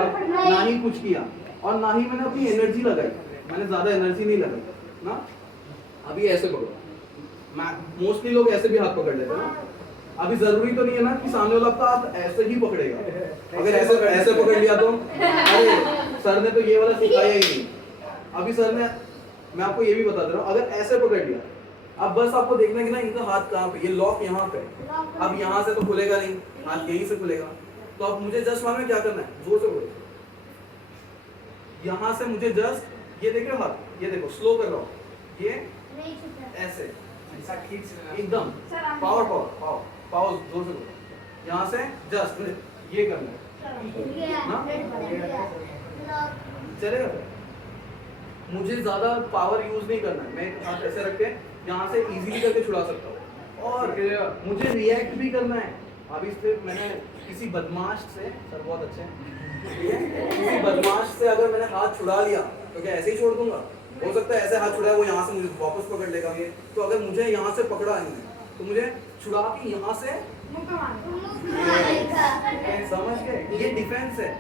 ना ही कुछ किया और ना ही मैंने अपनी एनर्जी लगाई, मैंने ज्यादा एनर्जी नहीं लगाई ना। अभी ऐसे पकड़ो, मोस्टली लोग ऐसे भी हाथ पकड़ लेते हैं ना। अभी जरूरी तो नहीं है ना कि सामने वाला आपका हाथ ऐसे ही पकड़ेगा। अगर ऐसे पकड़ लिया तो अरे सर ने तो ये वाला सिखाया ही नहीं। अभी सर ने, मैं आपको ये भी बता दे रहा हूँ, अगर ऐसे पकड़ लिया, अब बस आपको देखना है कि ना इनका हाथ कहाँ पे, ये लॉक यहाँ पे। अब यहाँ से तो खुलेगा नहीं, हाथ यहीं से खुलेगा। तो अब मुझे जस्ट मालूम है क्या करना है, जोर से बोलो। यहाँ से मुझे जस्ट ये देख रहे हो हाथ, ये देखो स्लो कर रहा हूँ, ये ऐसे ऐसा खींच लेना। एकदम पावर पावर पावर पावर जोर से बोलो। यहाँ से जस्ट ये करना है ना, चलेगा? मुझे ज्यादा पावर यूज नहीं करना है। मैं हाथ ऐसे रख के यहाँ से इजीली करके छुड़ा सकता हूँ। और मुझे रिएक्ट भी करना है। अभी सिर्फ मैंने किसी बदमाश से, सर बहुत अच्छे हैं, किसी बदमाश से अगर मैंने हाथ छुड़ा लिया तो क्या ऐसे ही छोड़ दूंगा? हो सकता है ऐसे हाथ छुड़ा है वो यहाँ से मुझे वापस पकड़ लेगा। ये तो अगर मुझे यहाँ से पकड़ा है तो मुझे छुड़ा के यहाँ से, समझ गए? ये डिफेंस है,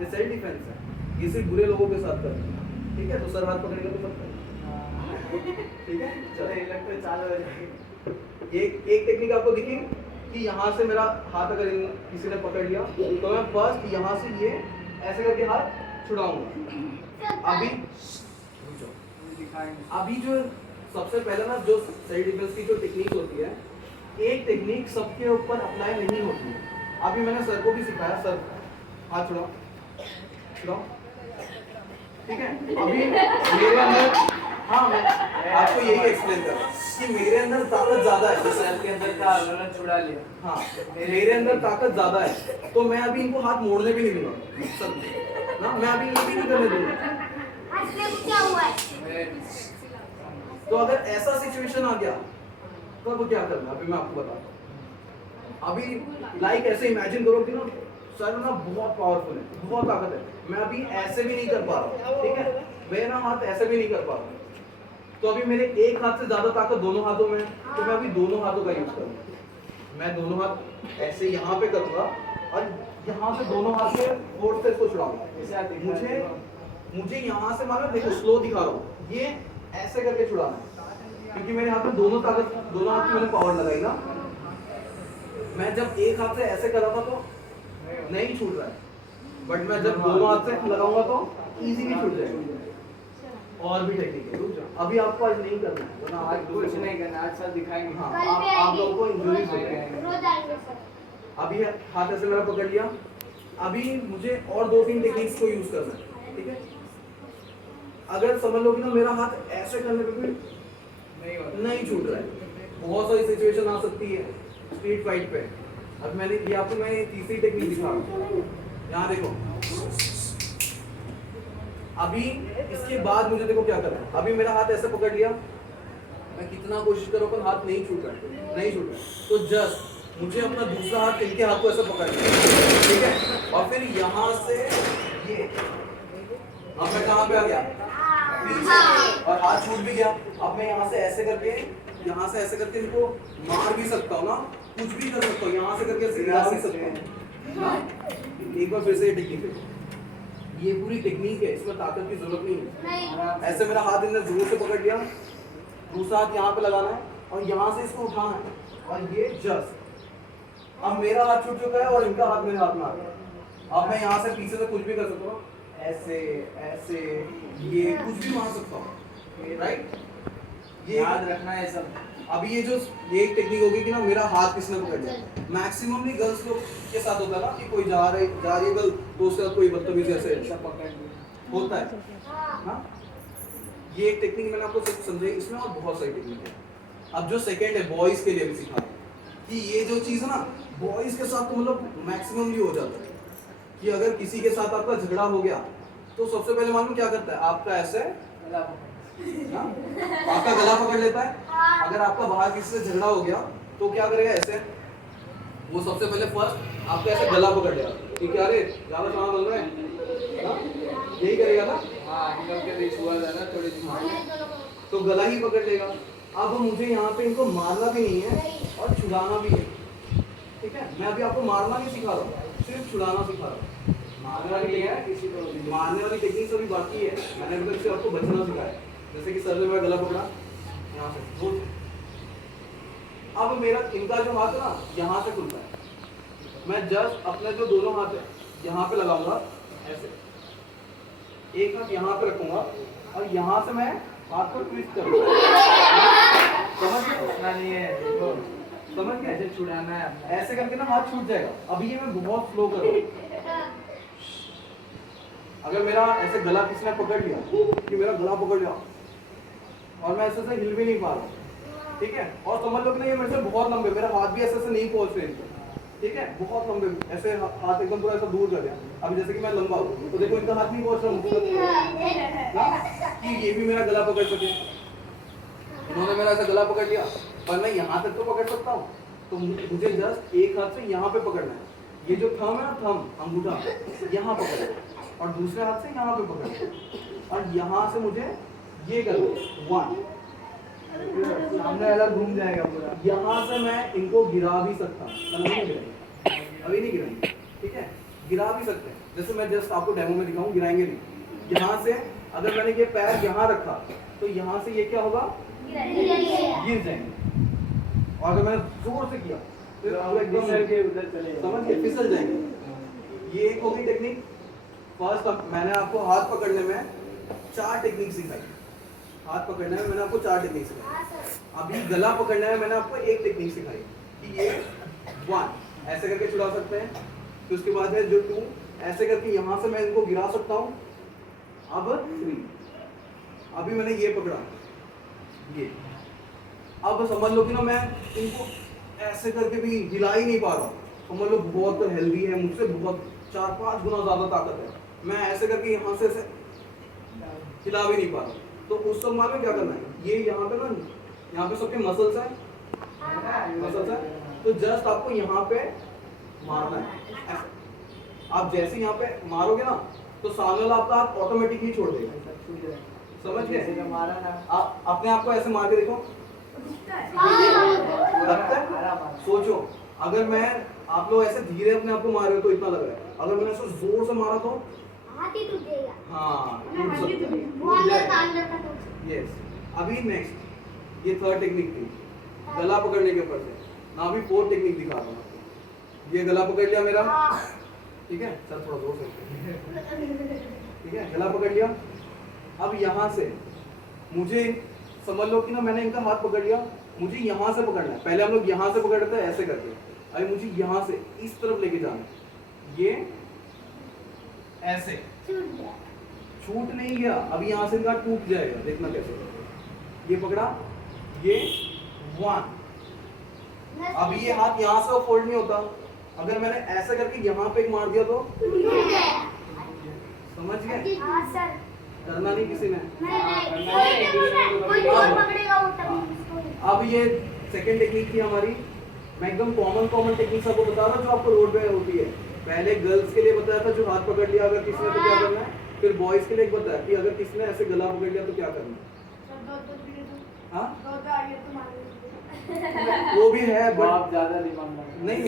ये सेल्फ डिफेंस है। ये सिर्फ बुरे लोगों के साथ करते हैं, ठीक है? तो सर हाथ पकड़ेगा तो पकड़, ठीक है? चलो चालू हो जाएगी। एक टेक्निक आपको दिखी कि यहाँ से मेरा हाथ अगर किसी ने पकड़ लिया तो मैं फर्स्ट यहाँ से ये ऐसे करके हाथ छुड़ाऊंगा। अभी जो सबसे पहले ना जो सेल्फ डिफेंस की जो टेक्निक होती है, एक टेक्निक सबके ऊपर अप्लाई नहीं होती है। अभी मैंने सर को भी सिखाया, सर हाथ छुड़ाओ, छुड़ाओ, ठीक है? अभी मेरे अंदर, हाँ मैं आपको यही एक्सप्लेन कर रहा हूँ कि मेरे अंदर ताकत ज्यादा है। सर के अंदर था, उन्होंने छुड़ा लिया। हाँ मेरे अंदर ताकत ज्यादा है तो मैं अभी इनको हाथ मोड़ने भी नहीं दूंगा, सब ना, मैं अभी ये भी नहीं करने दूंगा। क्या हुआ है? तो अगर ऐसा सिचुएशन आ गया तो अब क्या करना है? अभी मैं आपको बताता हूँ। अभी लाइक ऐसे इमेजिन करो कि ना सर ना बहुत पावरफुल है, बहुत ताकत है, मैं अभी ऐसे भी नहीं कर पा रहा हूँ, ठीक है? मैं ना हाथ ऐसे भी नहीं कर पा रहा हूँ, तो अभी मेरे एक हाथ से ज्यादा ताकत दोनों हाथों में है, तो मैं अभी दोनों हाथों का यूज करूँगा। मैं दोनों हाथ ऐसे यहाँ पे करूँगा और यहाँ से दोनों हाथ से फोर्स से इसको छुड़ाऊंगा। मुझे यहाँ से मानो, देखो स्लो दिखा रहा हूँ, ये ऐसे करके छुड़ाना है क्योंकि मेरे हाथ में दोनों ताकत, दोनों हाथ की मैंने पावर लगाई ना। मैं जब एक हाथ से ऐसे कर रहा था तो नहीं छूट रहा है, बट मैं जब दोनों हाथ से लगाऊंगा तो इजीली छूट जाएगा। और भी टेक्निक है, रुक जाओ, अभी आपको आज नहीं करना है, वरना आज कुछ नहीं करना, आज सर दिखाएंगे। हाँ आप लोगों को इंजरीज हो गए। रोज आएंगे सर। अभी हाथ ऐसे मेरा पकड़ लिया, अभी मुझे और 2-3 टेक्निक्स को यूज करना है, ठीक है? अगर समझ लो कि ना मेरा हाथ ऐसे करने पे भी नहीं छूट रहा है, बहुत सारी सिचुएशन आ सकती है स्ट्रीट फाइट पे। अब मैंने ये आपको मैं तीसरी टेक्निक दिखा रहा हूँ, यहाँ देखो। अभी इसके बाद मुझे देखो क्या करना है। अभी मेरा हाथ ऐसे पकड़ लिया, मैं कितना कोशिश करूँ पर हाथ नहीं छूट रहा है, नहीं छूट रहा है, तो जस्ट मुझे अपना दूसरा हाथ इनके हाथ को ऐसे पकड़ लिया, ठीक है? और फिर यहाँ से ये, अब मैं कहाँ पे आ गया? पीछे, और हाथ छूट भी गया। अब मैं यहाँ से ऐसे करके, यहाँ से ऐसे करके इनको मार भी सकता हूँ ना, कुछ भी कर सकता हूँ, यहाँ से करके गिरा भी सकता हूँ ना। एक बार फिर से ये टेक्निक है, ये पूरी टेक्निक है, इसमें ताकत की जरूरत नहीं है। ऐसे मेरा हाथ इन्हें जोर से पकड़ लिया, दूसरा हाथ यहाँ पे लगाना है और यहाँ से इसको उठाना है और ये जस्ट, अब मेरा हाथ छूट चुका है और इनका हाथ मेरे हाथ में आ गया। अब मैं यहाँ से पीछे से कुछ भी कर सकता हूँ, ऐसे ऐसे, ये कुछ भी मार सकता हूँ, राइट? ये याद रखना है सब। अभी ये जो ये एक टेक्निक होगी कि ना मेरा हाथ किसने पकड़ लिया। मैक्सिममली गर्ल्स लोग के साथ होता है ना कि कोई जा रही है गर्ल तो उसके साथ कोई बदतमीजी ऐसे सब पकड़ लिया। होता है हाँ। ये एक टेक्निक मैंने आपको समझाई, इसमें और बहुत सारी टेक्निक है। अब जो सेकंड है बॉयज के लिए भी सिखा कि ये जो चीज़ है ना बॉयज के साथ तो मतलब मैक्सिममली हो जाता है कि अगर किसी के साथ आपका झगड़ा हो गया तो सबसे पहले मालूम क्या करता है, आपका ऐसे आपका गला पकड़ लेता है। अगर आपका बाहर किसी से झगड़ा हो गया तो क्या करेगा, ऐसे वो सबसे पहले फर्स्ट आपका ऐसे गला पकड़ लेगा कि क्या रे ज्यादा कहाँ बोल रहे हैं, यही करेगा ना। हाँ इन लोग के बीच हुआ था ना थोड़ी सी, तो गला ही पकड़ लेगा। अब मुझे यहाँ पे इनको मारना भी नहीं है और छुड़ाना भी है, ठीक है? मैं अभी आपको मारना नहीं सिखा रहा हूँ, सिर्फ छुड़ाना सिखा रहा हूँ। मारना नहीं है किसी को भी। मारने वाली टेक्निक अभी बाकी है, मैंने अभी तक सिर्फ आपको बचना सिखाया। जैसे कि सर ने मेरा गला पकड़ा यहाँ से, गुड। अब मेरा इनका जो हाथ है ना यहाँ से खुलता है, मैं जस्ट अपने जो दोनों हाथ है यहाँ पे लगाऊंगा ऐसे, एक हाथ यहाँ पे रखूंगा और यहाँ से मैं हाथ को ट्विस्ट करूंगा। समझ गए? उतना नहीं है, देखो समझ गए? ऐसे छुड़ाना है अपना। ऐसे करके ना हाथ छूट जाएगा। अभी ये मैं बहुत स्लो कर रहा हूँ। अगर मेरा ऐसे गला किसी ने पकड़ लिया कि मेरा गला पकड़ लिया और मैं ऐसे से हिल भी नहीं पा रहा, ठीक है? और समझ लो कि नहीं ये मेरे से बहुत लंबे, मेरा हाथ भी ऐसे से नहीं पहुंच रहे इनके, ठीक है? बहुत लंबे, ऐसे हाथ एकदम पूरा ऐसा दूर कर दिया। अभी जैसे कि मैं लंबा हूँ तो देखो इनका हाथ नहीं पहुंच रहा मुझे कि ये भी मेरा गला पकड़ सके। इन्होंने मेरा ऐसा गला पकड़ लिया, पर मैं यहाँ तक तो पकड़ सकता हूँ, तो मुझे जस्ट एक हाथ से यहाँ पे पकड़ना है। ये जो थंब है ना, थंब अंगूठा यहाँ पकड़ और दूसरे हाथ से यहाँ पे पकड़ और यहाँ से मुझे ये कर दो 1। सामने वाला घूम जाएगा पूरा। यहाँ से मैं इनको गिरा भी सकता हूँ, अभी नहीं गिराएंगे, ठीक है, गिरा भी सकते हैं। जैसे मैं जस्ट आपको डेमो में दिखाऊं, गिराएंगे नहीं। यहाँ से अगर मैंने ये पैर यहाँ रखा तो यहाँ से ये क्या होगा, गिर जाएंगे। और अगर मैंने जोर से किया तो आप एकदम उधर चले समझ गए, फिसल जाएंगे। ये एक होगी टेक्निक। फर्स्ट मैंने आपको हाथ पकड़ने में 4 टेक्निक सिखाई। हाथ पकड़ने में मैंने आपको 4 टेक्निक सिखाई। अभी गला पकड़ने में मैंने आपको एक टेक्निक सिखाई कि ये 1 ऐसे करके छुड़ा सकते हैं। फिर उसके बाद है जो 2 ऐसे करके यहाँ से मैं इनको गिरा सकता हूँ। अब 3 अभी मैंने ये पकड़ा, ये अब समझ लो कि ना मैं इनको ऐसे करके भी हिला ही नहीं पा रहा हूँ। समझ लो बहुत हेल्दी है, मुझसे बहुत 4-5 गुना ज़्यादा ताकत है। मैं ऐसे करके यहाँ से ऐसे हिला भी नहीं पा रहा। तो उस समय में क्या करना है, ये यहाँ पे ना, यहाँ पे सबके मसल्स हैं, तो जस्ट आपको यहाँ पे मारना है। आप जैसे यहाँ पे मारोगे ना तो सामने वाला आपका हाथ ऑटोमेटिकली छोड़ देगा। समझ गए? मारा ना। आप अपने आप को ऐसे मार के देखो, लगता है? सोचो अगर मैं, आप लोग ऐसे धीरे अपने आप को मार रहे हो तो इतना लग रहा है, अगर मैंने ऐसे जोर से मारा तो हाथ ही टूट जाएगा। हाँ वो अंदर तक यस। अभी नेक्स्ट ये 3rd टेक्निक थी, गला पकड़ने के ऊपर से ना। अभी 4th टेक्निक दिखा रहा हूँ आपको। ये गला पकड़ लिया मेरा, ठीक है, सर थोड़ा जोर से, ठीक है, गला पकड़ लिया। अब यहाँ से मुझे समझ लो कि ना मैंने इनका हाथ पकड़ लिया, मुझे यहाँ से पकड़ना है। पहले हम लोग यहाँ से पकड़ रहे थे ऐसे करके, अभी मुझे यहाँ से इस तरफ लेके जाना है। ये ऐसे छूट नहीं गया, अभी यहाँ से इनका टूट जाएगा, देखना कैसे। ये पकड़ा, ये 1। अब ये हाथ यहाँ से फोल्ड नहीं होता, अगर मैंने ऐसे करके यहाँ पे एक मार दिया तो समझ गए? हाँ सर। करना नहीं किसी ने। कोई और पकड़ेगा वो तभी उसको। अब ये 2nd टेक्निक थी हमारी। मैं एकदम कॉमन टेक्निक आपको बता रहा हूँ जो आपको रोड पे होती है। पहले गर्ल्स के लिए बताया था जो हाथ पकड़ लिया अगर किसी ने तो क्या करना है, फिर बॉयज के लिए बताया कि अगर किसी ने ऐसे गला पकड़ लिया तो क्या करना है। हाँ वो भी है वो बट आप ज्यादा नहीं मानना। नहीं,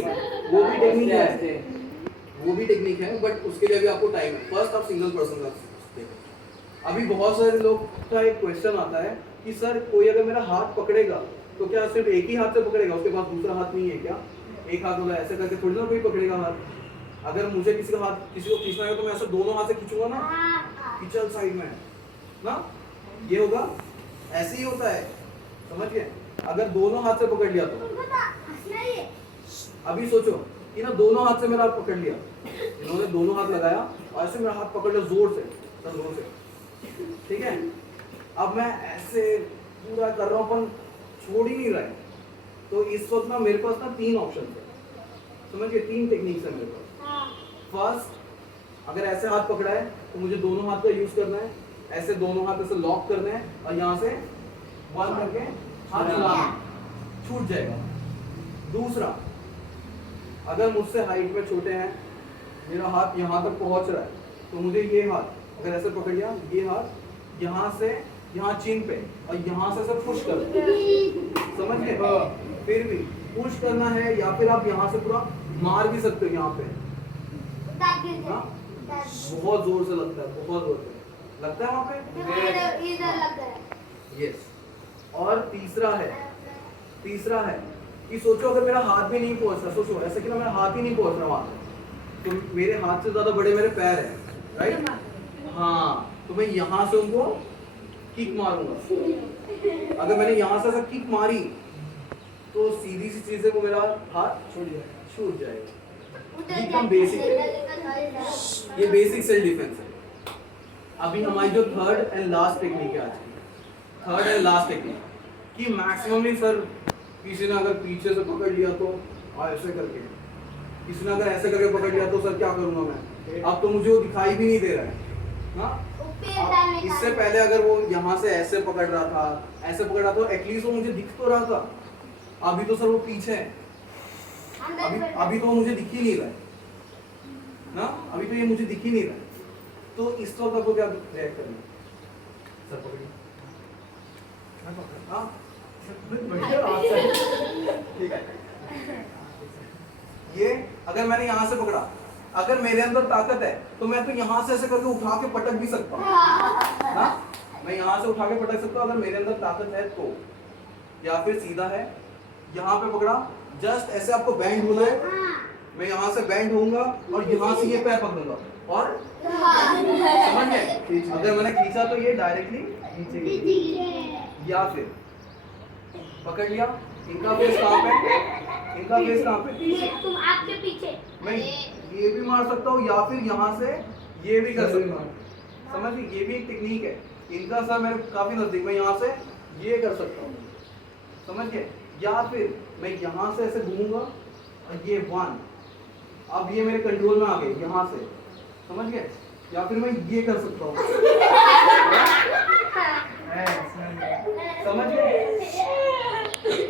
वो भी टेक्निक है, वो भी टेक्निक है, बट उसके लिए भी आपको टाइम है। फर्स्ट आप सिंगल पर्सन का देखो। अभी बहुत सारे लोग का एक क्वेश्चन आता है कि सर कोई अगर मेरा हाथ पकड़ेगा तो क्या सिर्फ एक ही हाथ से पकड़ेगा, उसके पास दूसरा हाथ नहीं है क्या? एक हाथ होगा, ऐसे करके थोड़ी ना कोई पकड़ेगा हाथ। अगर मुझे किसी का हाथ, किसी को खींचना है तो मैं ऐसे दोनों हाथ से खींचूंगा ना, खींचल साइड में ना, ये होगा, ऐसे ही होता है, समझ गए? अगर दोनों हाथ से पकड़ लिया तो अभी सोचो कि ना दोनों हाथ से मेरा हाथ पकड़ लिया, इन्होंने दोनों हाथ लगाया और ऐसे मेरा हाथ पकड़ लिया जोर से, सब जोर से, ठीक है। अब मैं ऐसे पूरा कर रहा हूँ पर छोड़ ही नहीं रहा है, तो इस वक्त ना मेरे पास ना 3 ऑप्शन है, समझिए 3 टेक्निक्स है मेरे पास। फर्स्ट, अगर ऐसे हाथ पकड़ा है तो मुझे दोनों हाथ का यूज करना है, ऐसे दोनों हाथ ऐसे लॉक करने हैं और यहाँ से बंद करके हाथ हिलाना, छूट जाएगा। दूसरा, अगर मुझसे हाइट में छोटे हैं, मेरा हाथ यहाँ तक पहुँच रहा है, तो मुझे ये हाथ अगर ऐसे पकड़ लिया, ये हाथ यहाँ से यहाँ चिन पे और यहाँ से पुश कर, समझ गए? फिर भी पुश करना है या फिर आप यहाँ से पूरा मार भी सकते हो यहाँ पे। हाँ? बहुत जोर से लगता है, बहुत जोर से लगता है वहाँ पे। यस। और तीसरा है कि सोचो अगर मेरा हाथ भी नहीं पहुँच रहा, सोचो ऐसे कि ना मेरा हाथ ही नहीं पहुँच रहा वहाँ पे, तो मेरे हाथ से ज़्यादा बड़े मेरे पैर हैं, राइट? हाँ, तो मैं यहाँ से उनको किक मारूंगा। अगर मैंने यहाँ से ऐसा किक मारी तो सीधी सी चीज़ है वो मेरा हाथ छूट जाएगा। एकदम बेसिक है, ये बेसिक सेल्फ डिफेंस है। अभी हमारी जो 3rd एंड लास्ट टेक्निक है आज की, 3rd एंड लास्ट टेक्निक कि मैक्सिममली सर किसी ने अगर पीछे से पकड़ लिया तो ऐसे करके, किसी ने अगर ऐसे करके पकड़ लिया तो सर क्या करूँगा मैं? अब तो मुझे वो दिखाई भी नहीं दे रहा है, हाँ पैर डालने का इससे पहले अगर वो यहाँ से ऐसे पकड़ रहा था, ऐसे पकड़ रहा था, एटलीस्ट वो मुझे दिख तो रहा था। अभी तो सर वो पीछे है, अभी तो वो मुझे दिख ही नहीं रहा है ना, अभी तो ये मुझे दिख ही नहीं रहा है। तो इस वक्त आपको क्या रिएक्ट करना है? सर पकड़िए। हाँ ठीक है। ये अगर मैंने यहाँ से पकड़ा, अगर मेरे अंदर ताकत है तो मैं तो यहाँ से ऐसे करके उठा के पटक भी सकता हूँ ना, मैं यहाँ से उठा के पटक सकता हूँ अगर मेरे अंदर ताकत है तो। या फिर सीधा है, यहाँ पे पकड़ा, जस्ट ऐसे आपको बैंड होना है, मैं यहाँ से बैंड होऊंगा और यहाँ से ये पैर पकड़ूंगा और समझ गए? अगर मैंने खींचा तो ये डायरेक्टली नीचे गिरेगा। या फिर पकड़ लिया, इनका फेस कहाँ पे, इनका फेस कहाँ पे, तुम आपके पीछे मैं ये भी मार सकता हूँ या फिर यहाँ से ये भी कर सकता हूँ। समझ गए? ये भी एक टेक्निक है। इनका सर मेरे काफी नजदीक, मैं यहाँ से ये कर सकता हूँ, समझ गए? या फिर मैं यहाँ से ऐसे घूमूंगा और ये 1, अब ये मेरे कंट्रोल में आ गए यहाँ से, समझ गए? या फिर मैं ये कर सकता हूँ, समझ गए?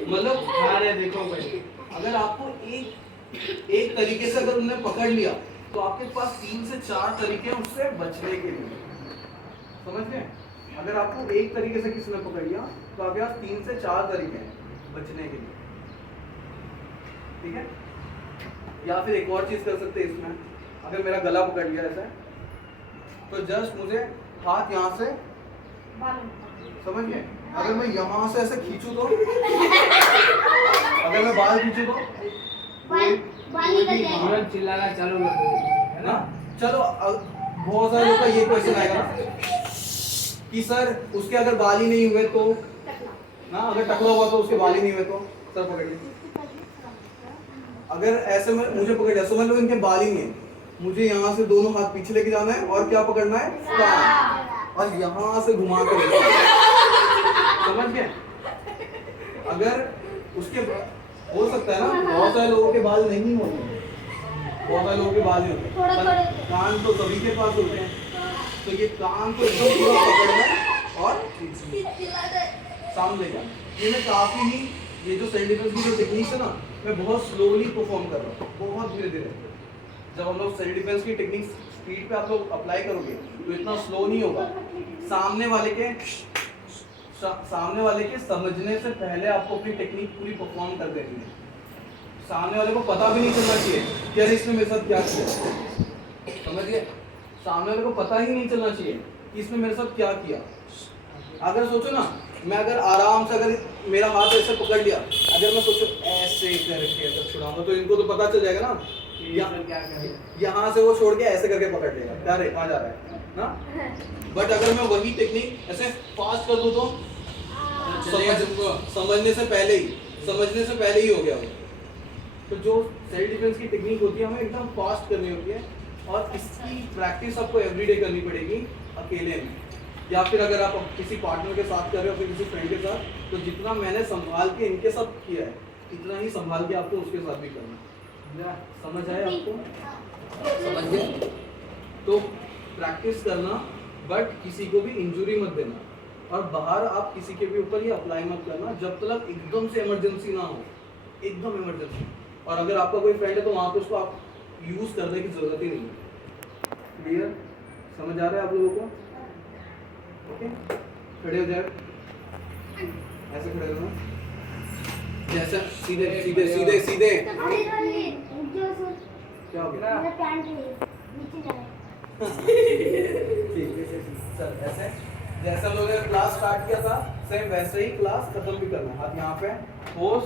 मतलब अरे देखो भाई, अगर आपको एक तरीके से अगर उन्हें पकड़ लिया तो आपके पास 3 से 4 तरीके हैं उससे बचने के लिए, समझ गए? अगर आपको एक तरीके से किसी ने पकड़ लिया तो आपके पास 3 से 4 तरीके हैं बचने के लिए, ठीक है? या फिर एक और चीज कर सकते हैं इसमें, अगर मेरा गला पकड़ लिया ऐसे तो जस्ट मुझे हाथ यहाँ से, समझ गए? अगर मैं यहाँ से ऐसे खींचूं तो, अगर मैं बाल खींचूं तो तुरंत चिल्लाना चालू कर दो, है ना? चलो बहुत सारे लोगों का ये क्वेश्चन आएगा ना कि सर उसके अगर बाल ही नहीं हुए तो ना, अगर टकला हुआ तो उसके बाल ही नहीं हुए तो सर पकड़िए। अगर ऐसे में मुझे पकड़ लिया, समझ लो इनके बाल ही नहीं है, मुझे यहाँ से दोनों हाथ पीछे लेके जाना है और क्या पकड़ना है, कान, और यहाँ से घुमा कर लेना है, समझ गए? अगर उसके हो सकता है ना, बहुत सारे लोगों के बाल नहीं होते, बहुत सारे लोगों के बाल नहीं होते, पर कान तो सभी के पास होते हैं। तो ये कान को एकदम पूरा पकड़ना है और सामने जाना। ये मैं काफी ही, ये जो सेल्फ डिफेंस की जो टेक्निक है ना, मैं बहुत स्लोली परफॉर्म कर रहा हूँ, बहुत धीरे धीरे। जब हम लोग सेल्फ डिफेंस की टेक्निक स्पीड पे आप लोग अप्लाई करोगे तो इतना स्लो नहीं होगा। सामने वाले के समझने से पहले आपको अपनी टेक्निक पूरी परफॉर्म कर देनी है। सामने वाले को पता भी नहीं चलना चाहिए कि अरे इसने मेरे साथ क्या किया, समझिए? सामने वाले को पता ही नहीं चलना चाहिए कि इसने मेरे साथ क्या किया। अगर सोचो ना, मैं अगर आराम से अगर मेरा हाथ ऐसे पकड़ लिया, अगर मैं सोचो ऐसे करके अगर छुड़ाऊंगा तो इनको तो पता चल जाएगा ना, यहाँ से वो छोड़ के ऐसे करके पकड़ लेगा, क्या रे कहाँ जा रहा है ना। बट अगर मैं वही टेक्निक ऐसे फास्ट कर दूं तो समझने से पहले ही हो गया वो। तो जो सेल्फ डिफेंस की टेक्निक होती है हमें एकदम फास्ट करनी होती है, और इसकी प्रैक्टिस आपको एवरीडे करनी पड़ेगी अकेले में, या फिर अगर आप किसी पार्टनर के साथ कर रहे हो, फिर किसी फ्रेंड के साथ, तो जितना मैंने संभाल के इनके साथ किया है इतना ही संभाल के आपको उसके साथ भी करना है। समझ आया आपको? समझ गए? तो प्रैक्टिस करना, बट किसी को भी इंजुरी मत देना, और बाहर आप किसी के भी ऊपर ये अप्लाई मत करना जब तक एकदम से इमरजेंसी ना हो, एकदम इमरजेंसी। और अगर आपका कोई फ्रेंड है तो वहाँ पे उसको आप यूज़ करने की ज़रूरत ही नहीं है। क्लियर? समझ आ रहा है आप लोगों को? ओके, खड़े हो जाए, ऐसे खड़े हो ना, जैसे सीधे सीधे सीधे सीधे। क्या हो गया? ठीक है सर, ऐसे जैसे हम लोगों ने क्लास स्टार्ट किया था सेम वैसे ही क्लास खत्म भी करना है। हाथ यहाँ पे, होश,